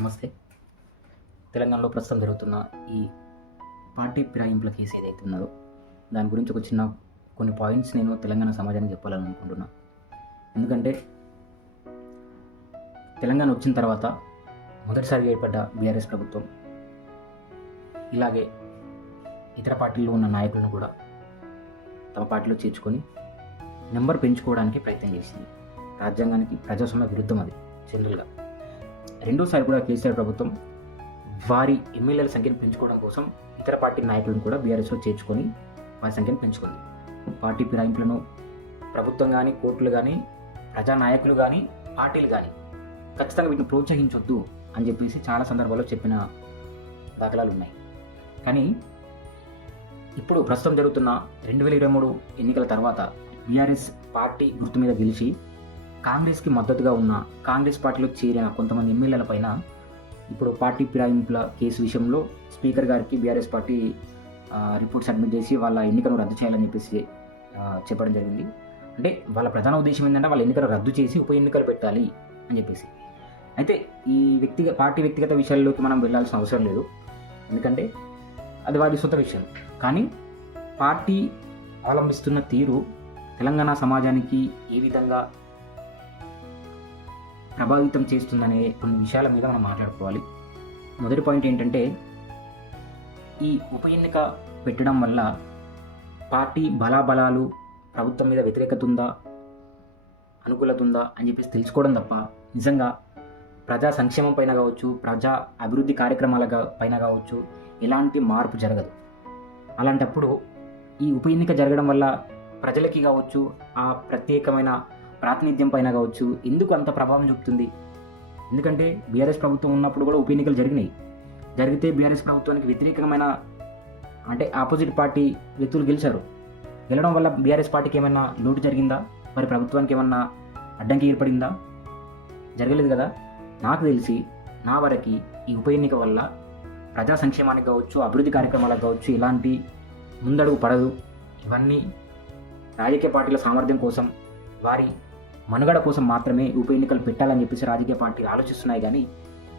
నమస్తే. తెలంగాణలో ప్రస్తుతం జరుగుతున్న ఈ పార్టీ ఫిరాయింపుల కేసు ఏదైతే ఉన్నదో దాని గురించి ఒక కొన్ని పాయింట్స్ నేను తెలంగాణ సమాజానికి చెప్పాలని అనుకుంటున్నా. ఎందుకంటే తెలంగాణ వచ్చిన తర్వాత మొదటిసారిగా ఏర్పడ్డ బీఆర్ఎస్ ప్రభుత్వం ఇలాగే ఇతర పార్టీల్లో ఉన్న నాయకులను కూడా తమ పార్టీలో చేర్చుకొని నెంబర్ పెంచుకోవడానికి ప్రయత్నం చేసింది. రాజ్యాంగానికి ప్రజాస్వామ్య విరుద్ధం అది జనరల్గా. రెండోసారి కూడా కేసీఆర్ ప్రభుత్వం వారి ఎమ్మెల్యేల సంఖ్యను పెంచుకోవడం కోసం ఇతర పార్టీ నాయకులను కూడా బీఆర్ఎస్లో చేర్చుకొని వారి సంఖ్యను పెంచుకుంది. పార్టీ ఫిరాయింపులను ప్రభుత్వం కానీ, కోర్టులు కానీ, ప్రజానాయకులు కానీ, పార్టీలు కానీ ఖచ్చితంగా వీటిని ప్రోత్సహించొద్దు అని చెప్పేసి చాలా సందర్భాల్లో చెప్పిన దాఖలాలు ఉన్నాయి. కానీ ఇప్పుడు ప్రస్తుతం జరుగుతున్న 2023 ఎన్నికల తర్వాత బీఆర్ఎస్ పార్టీ గుర్తు మీద గెలిచి కాంగ్రెస్కి మద్దతుగా ఉన్న కాంగ్రెస్ పార్టీలో చేరిన కొంతమంది ఎమ్మెల్యేల పైన ఇప్పుడు పార్టీ ఫిరాయింపుల కేసు విషయంలో స్పీకర్ గారికి బీఆర్ఎస్ పార్టీ రిపోర్ట్ సబ్మిట్ చేసి వాళ్ళ ఎన్నికను రద్దు చేయాలని చెప్పేసి చెప్పడం జరిగింది. అంటే వాళ్ళ ప్రధాన ఉద్దేశం ఏంటంటే వాళ్ళ ఎన్నికలు రద్దు చేసి ఉప ఎన్నికలు పెట్టాలి అని చెప్పేసి. అయితే ఈ పార్టీ వ్యక్తిగత విషయాల్లోకి మనం వెళ్ళాల్సిన అవసరం లేదు, ఎందుకంటే అది వారి సొంత విషయం. కానీ పార్టీ అవలంబిస్తున్న తీరు తెలంగాణ సమాజానికి ఏ విధంగా ప్రభావితం చేస్తుందనే కొన్ని విషయాల మీద మనం మాట్లాడుకోవాలి. మొదటి పాయింట్ ఏంటంటే, ఈ ఉప ఎన్నిక పెట్టడం వల్ల పార్టీ బలాబలాలు ప్రభుత్వం మీద వ్యతిరేకత ఉందా, అనుకూలత ఉందా అని చెప్పేసి తెలుసుకోవడం తప్ప నిజంగా ప్రజా సంక్షేమం పైన కావచ్చు, ప్రజా అభివృద్ధి కార్యక్రమాల పైన కావచ్చు ఎలాంటి మార్పు జరగదు. అలాంటప్పుడు ఈ ఉప ఎన్నిక జరగడం వల్ల ప్రజలకి కావచ్చు, ఆ ప్రత్యేకమైన ప్రాతినిధ్యం పైన కావచ్చు ఎందుకు అంత ప్రభావం చూపుతుంది? ఎందుకంటే బీఆర్ఎస్ ప్రభుత్వం ఉన్నప్పుడు కూడా ఉప ఎన్నికలు జరిగితే బీఆర్ఎస్ ప్రభుత్వానికి వ్యతిరేకమైన అంటే ఆపోజిట్ పార్టీ వ్యక్తులు గెలవడం వల్ల బీఆర్ఎస్ పార్టీకి ఏమైనా లోటు జరిగిందా? మరి ప్రభుత్వానికి ఏమన్నా అడ్డంకి ఏర్పడిందా? జరగలేదు కదా. నాకు తెలిసి నా వరకు ఈ ఉప ఎన్నిక వల్ల ప్రజా సంక్షేమానికి కావచ్చు, అభివృద్ధి కార్యక్రమాలకు కావచ్చు ఎలాంటి ముందడుగు పడదు. ఇవన్నీ రాజకీయ పార్టీల సామర్థ్యం కోసం, వారి మనుగడ కోసం మాత్రమే ఉప ఎన్నికలు పెట్టాలని చెప్పేసి రాజకీయ పార్టీలు ఆలోచిస్తున్నాయి, కానీ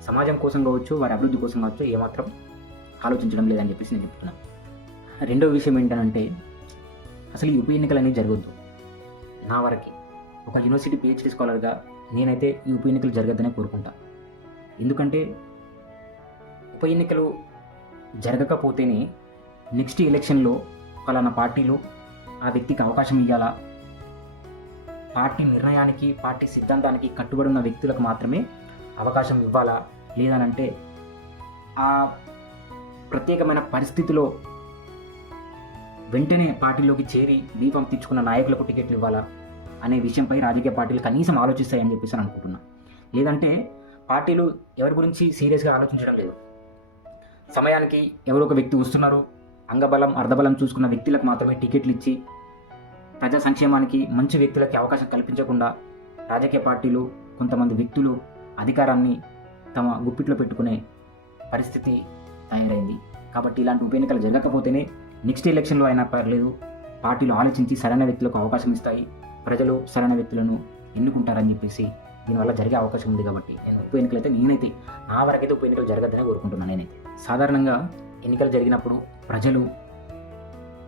సమాజం కోసం కావచ్చు, వారి అభివృద్ధి కోసం కావచ్చు ఏమాత్రం ఆలోచించడం లేదని చెప్పేసి నేను చెప్తున్నాను. రెండో విషయం ఏంటంటే, అసలు ఈ ఉప ఎన్నికలు అనేవి జరగద్దు. నా వరకు ఒక యూనివర్సిటీ పిహెచ్డీ స్కాలర్గా నేనైతే ఈ ఉప ఎన్నికలు జరగద్దనే కోరుకుంటా. ఎందుకంటే ఉప ఎన్నికలు జరగకపోతేనే నెక్స్ట్ ఎలక్షన్లో పలానా పార్టీలు ఆ వ్యక్తికి అవకాశం ఇవ్వాలా, పార్టీ నిర్ణయానికి, పార్టీ సిద్ధాంతానికి కట్టుబడి ఉన్న వ్యక్తులకు మాత్రమే అవకాశం ఇవ్వాలా, లేదనంటే ఆ ప్రత్యేకమైన పరిస్థితిలో వెంటనే పార్టీలోకి చేరి దీపం తెచ్చుకున్న నాయకులకు టికెట్లు ఇవ్వాలా అనే విషయంపై రాజకీయ పార్టీలు కనీసం ఆలోచిస్తాయని చెప్పేసి అనుకుంటున్నా. లేదంటే పార్టీలు ఎవరి గురించి సీరియస్గా ఆలోచించడం లేదు. సమయానికి ఎవరో ఒక వ్యక్తి వస్తున్నారు, అంగబలం అర్ధబలం చూసుకున్న వ్యక్తులకు మాత్రమే టికెట్లు ఇచ్చి ప్రజా సంక్షేమానికి మంచి వ్యక్తులకి అవకాశం కల్పించకుండా రాజకీయ పార్టీలు, కొంతమంది వ్యక్తులు అధికారాన్ని తమ గుప్పిట్లో పెట్టుకునే పరిస్థితి తయారైంది. కాబట్టి ఇలాంటి ఉప ఎన్నికలు జరగకపోతేనే నెక్స్ట్ ఎలక్షన్లో అయినా పర్లేదు పార్టీలు ఆలోచించి సరైన వ్యక్తులకు అవకాశం ఇస్తాయి, ప్రజలు సరైన వ్యక్తులను ఎన్నుకుంటారని చెప్పేసి దీనివల్ల జరిగే అవకాశం ఉంది. కాబట్టి నేను ఉప ఎన్నికలు అయితే నేనైతే నా వరకైతే ఉప ఎన్నికలు జరగద్దనే కోరుకుంటున్నాను. నేనైతే సాధారణంగా ఎన్నికలు జరిగినప్పుడు ప్రజలు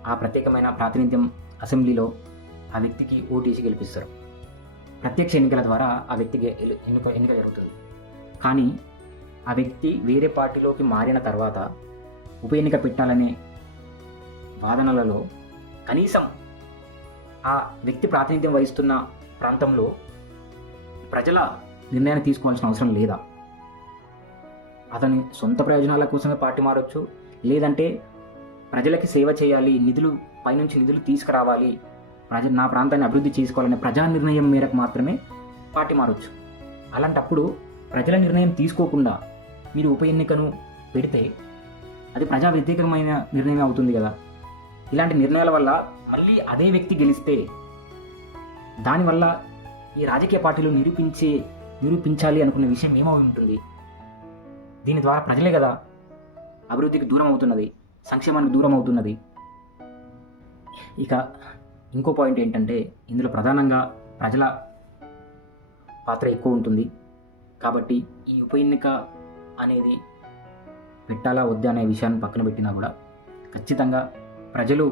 ఆ ప్రత్యేకమైన ప్రాతినిధ్యం అసెంబ్లీలో ఆ వ్యక్తికి ఓటేసి గెలిపిస్తారు. ప్రత్యక్ష ఎన్నికల ద్వారా ఆ వ్యక్తికి ఎన్నిక జరుగుతుంది. కానీ ఆ వ్యక్తి వేరే పార్టీలోకి మారిన తర్వాత ఉప ఎన్నిక పెట్టాలనే వాదనలలో కనీసం ఆ వ్యక్తి ప్రాతినిధ్యం వహిస్తున్న ప్రాంతంలో ప్రజల నిర్ణయాన్ని తీసుకోవాల్సిన అవసరం లేదా? అతని సొంత ప్రయోజనాల కోసమే పార్టీ మారొచ్చు, లేదంటే ప్రజలకి సేవ చేయాలి, పైనుంచి నిధులు తీసుకురావాలి, నా ప్రాంతాన్ని అభివృద్ధి చేసుకోవాలనే ప్రజా నిర్ణయం మేరకు మాత్రమే పార్టీ మారొచ్చు. అలాంటప్పుడు ప్రజల నిర్ణయం తీసుకోకుండా మీరు ఉప ఎన్నికను పెడితే అది ప్రజా వ్యతిరేకమైన నిర్ణయం అవుతుంది కదా. ఇలాంటి నిర్ణయాల వల్ల మళ్ళీ అదే వ్యక్తి గెలిస్తే దానివల్ల ఈ రాజకీయ పార్టీలు నిరూపించాలి అనుకున్న విషయం ఏమై ఉంటుంది? దీని ద్వారా ప్రజలే కదా అభివృద్ధికి దూరం అవుతున్నది, సంక్షేమానికి దూరం అవుతున్నది. ఇక ఇంకో పాయింట్ ఏంటంటే, ఇందులో ప్రధానంగా ప్రజల పాత్ర ఎక్కువ ఉంటుంది. కాబట్టి ఈ ఉప ఎన్నిక అనేది పెట్టాలా వద్దా అనే విషయాన్ని పక్కన పెట్టినా కూడా ఖచ్చితంగా ప్రజలు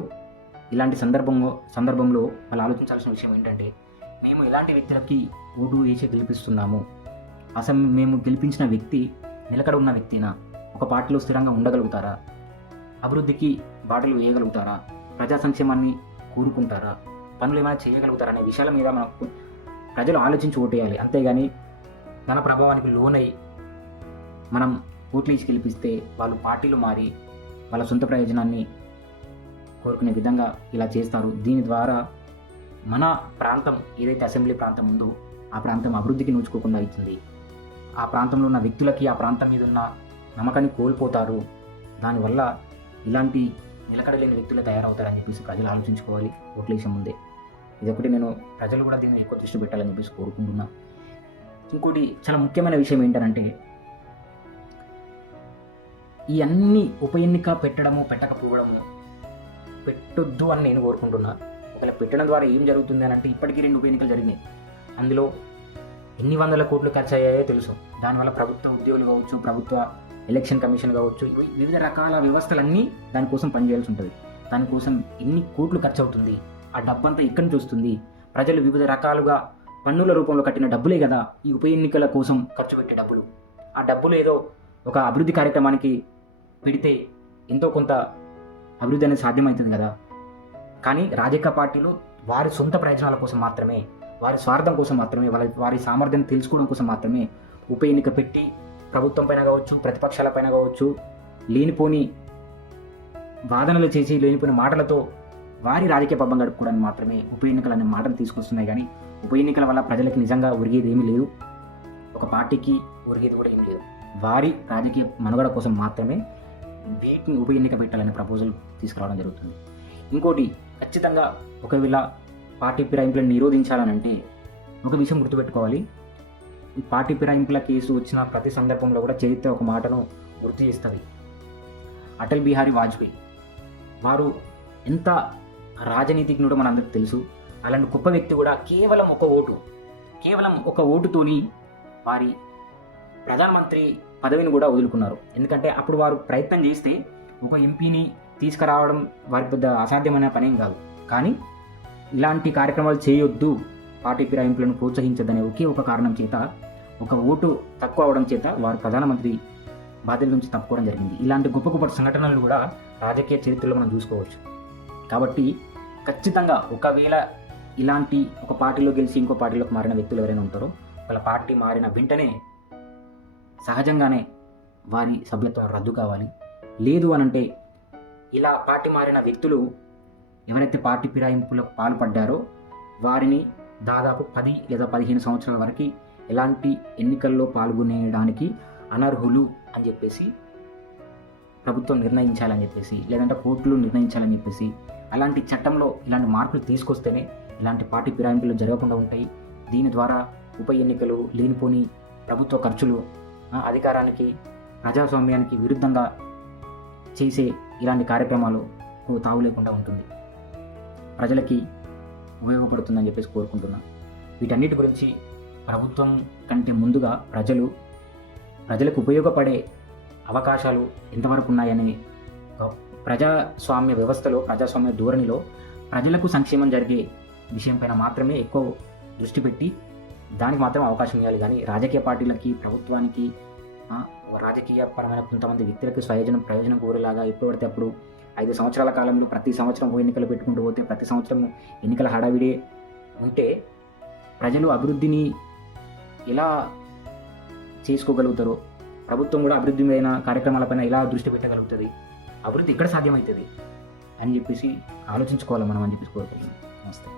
ఇలాంటి సందర్భంలో వాళ్ళు ఆలోచించాల్సిన విషయం ఏంటంటే, మేము ఇలాంటి వ్యక్తులకి ఓటు వేసి గెలిపిస్తున్నాము, అసలు మేము గెలిపించిన వ్యక్తి నిలకడ ఉన్న వ్యక్తినా, ఒక పార్టీలో స్థిరంగా ఉండగలుగుతారా, అభివృద్ధికి బాటలు వేయగలుగుతారా, ప్రజా సంక్షేమాన్ని కూరుకుంటారా, పనులు ఏమైనా చేయగలుగుతారా అనే విషయాల మీద మనకు ప్రజలు ఆలోచించి ఓటేయాలి. అంతేగాని ధన ప్రభావానికి లోనై మనం ఓట్లు ఇచ్చి గెలిపిస్తే వాళ్ళు పార్టీలు మారి వాళ్ళ సొంత ప్రయోజనాన్ని కోరుకునే విధంగా ఇలా చేస్తారు. దీని ద్వారా మన ప్రాంతం ఏదైతే అసెంబ్లీ ప్రాంతం ఉందో ఆ ప్రాంతం అభివృద్ధికి నోచుకోకుండా అవుతుంది. ఆ ప్రాంతంలో ఉన్న వ్యక్తులకి ఆ ప్రాంతం మీద ఉన్న నమ్మకాన్ని కోల్పోతారు. దానివల్ల ఇలాంటి నిలకడలేని వ్యక్తులు తయారవుతారని చెప్పేసి ప్రజలు ఆలోచించుకోవాలి ఓట్ల విషయం ముందే. ఇదొకటి నేను ప్రజలు కూడా దీన్ని ఎక్కువ దృష్టి పెట్టాలని చెప్పేసి కోరుకుంటున్నా. ఇంకోటి చాలా ముఖ్యమైన విషయం ఏంటంటే, ఈ అన్ని ఉప ఎన్నిక పెట్టకపోవడము పెట్టొద్దు అని నేను కోరుకుంటున్నా. ఒకవేళ పెట్టడం ద్వారా ఏం జరుగుతుంది అని అంటే, ఇప్పటికీ 2 ఉప ఎన్నికలు జరిగినాయి. అందులో ఎన్ని వందల కోట్లు ఖర్చు అయ్యాయో తెలుసు. దానివల్ల ప్రభుత్వ ఉద్యోగులు కావచ్చు, ప్రభుత్వ ఎలక్షన్ కమిషన్ కావచ్చు, వివిధ రకాల వ్యవస్థలన్నీ దానికోసం పనిచేయాల్సి ఉంటుంది. దానికోసం ఎన్ని కోట్లు ఖర్చు అవుతుంది, ఆ డబ్బంతా ఎక్కడి నుంచి వస్తుంది, ప్రజలు వివిధ రకాలుగా పన్నుల రూపంలో కట్టిన డబ్బులే కదా ఈ ఉప ఎన్నికల కోసం ఖర్చు పెట్టే డబ్బులు. ఆ డబ్బులు ఏదో ఒక అభివృద్ధి కార్యక్రమానికి పెడితే ఎంతో కొంత అభివృద్ధి అనేది సాధ్యమవుతుంది కదా. కానీ రాజకీయ పార్టీలు వారి సొంత ప్రయోజనాల కోసం మాత్రమే, వారి స్వార్థం కోసం మాత్రమే, వారి సామర్థ్యం తెలుసుకోవడం కోసం మాత్రమే ఉప ఎన్నిక పెట్టి ప్రభుత్వం పైన కావచ్చు, ప్రతిపక్షాల పైన కావచ్చు, లేనిపోని వాదనలు చేసి లేనిపోని మాటలతో వారి రాజకీయ పబ్బం గడుపుకోవడానికి మాత్రమే ఉప ఎన్నికలు అనే మాటలు తీసుకొస్తున్నాయి. కానీ ఉప ఎన్నికల వల్ల ప్రజలకు నిజంగా ఒరిగేది ఏమీ లేదు, ఒక పార్టీకి ఒరిగేది కూడా ఏమీ లేదు. వారి రాజకీయ మనుగడ కోసం మాత్రమే వీటిని ఉప ఎన్నిక పెట్టాలనే ప్రపోజల్ తీసుకురావడం జరుగుతుంది. ఇంకోటి, ఖచ్చితంగా ఒకవేళ పార్టీ ఫిరాయింపులను నిరోధించాలనంటే ఒక విషయం గుర్తుపెట్టుకోవాలి. ఈ పార్టీ ఫిరాయింపుల కేసు వచ్చిన ప్రతి సందర్భంలో కూడా చరిత్ర ఒక మాటను గుర్తు చేస్తుంది. అటల్ బిహారీ వాజ్పేయి వారు ఎంత రాజనీతిజ్ఞుడో మనందరికీ తెలుసు. అలాంటి గొప్ప వ్యక్తి కూడా కేవలం ఒక ఓటుతోని వారి ప్రధానమంత్రి పదవిని కూడా వదులుకున్నారు. ఎందుకంటే అప్పుడు వారు ప్రయత్నం చేస్తే ఒక ఎంపీని తీసుకురావడం వారి పెద్ద అసాధ్యమైన పనేం కాదు. కానీ ఇలాంటి కార్యక్రమాలు చేయొద్దు, పార్టీ ఫిరాయింపులను ప్రోత్సహించదనే ఒకే ఒక కారణం చేత, ఒక ఓటు తక్కువ అవడం చేత వారు ప్రధానమంత్రి బాధ్యత నుంచి తప్పుకోవడం జరిగింది. ఇలాంటి గొప్ప గొప్ప సంఘటనలు కూడా రాజకీయ చరిత్రలో మనం చూసుకోవచ్చు. కాబట్టి ఖచ్చితంగా ఒకవేళ ఇలాంటి ఒక పార్టీలో గెలిచి ఇంకో పార్టీలోకి మారిన వ్యక్తులు ఎవరైనా ఉంటారో, వాళ్ళ పార్టీ మారిన వెంటనే సహజంగానే వారి సభ్యత్వం రద్దు కావాలి. లేదు అనంటే ఇలా పార్టీ మారిన వ్యక్తులు ఎవరైతే పార్టీ ఫిరాయింపులకు పాల్పడ్డారో వారిని దాదాపు 10 లేదా 15 సంవత్సరాల వరకు ఎలాంటి ఎన్నికల్లో పాల్గొనేయడానికి అనర్హులు అని చెప్పేసి ప్రభుత్వం నిర్ణయించాలని చెప్పేసి, లేదంటే కోర్టులు నిర్ణయించాలని చెప్పేసి, అలాంటి చట్టంలో ఇలాంటి మార్పులు తీసుకొస్తేనే ఇలాంటి పార్టీ ఫిరాయింపులు జరగకుండా ఉంటాయి. దీని ద్వారా ఉప ఎన్నికలు, లేనిపోని ప్రభుత్వ ఖర్చులు, అధికారానికి, ప్రజాస్వామ్యానికి విరుద్ధంగా చేసే ఇలాంటి కార్యక్రమాలు తావు లేకుండా ఉంటుంది. ప్రజలకి ఉపయోగపడుతుందని చెప్పేసి కోరుకుంటున్నాను. వీటన్నిటి గురించి ప్రభుత్వం కంటే ముందుగా ప్రజలకు ఉపయోగపడే అవకాశాలు ఎంతవరకు ఉన్నాయని ప్రజాస్వామ్య వ్యవస్థలో, ప్రజాస్వామ్య ధోరణిలో ప్రజలకు సంక్షేమం జరిగే విషయం పైన మాత్రమే ఎక్కువ దృష్టి పెట్టి దానికి మాత్రం అవకాశం ఇవ్వాలి. కానీ రాజకీయ పార్టీలకి, ప్రభుత్వానికి, రాజకీయ పరమైన కొంతమంది వ్యక్తులకు ప్రయోజనం కోరేలాగా ఎప్పుడు పడితే అప్పుడు 5 సంవత్సరాల కాలంలో ప్రతి సంవత్సరం ఎన్నికలు పెట్టుకుంటూ పోతే, ప్రతి సంవత్సరం ఎన్నికల హడావిడే ఉంటే ప్రజలు అభివృద్ధిని ఎలా చేసుకోగలుగుతారో, ప్రభుత్వం కూడా అభివృద్ధి మీద కార్యక్రమాలపైన ఎలా దృష్టి పెట్టగలుగుతుంది, అభివృద్ధి ఎక్కడ సాధ్యమవుతుంది అని చెప్పేసి ఆలోచించుకోవాలి మనం అని చెప్పేసి కోరుకుంటున్నాం. నమస్తే.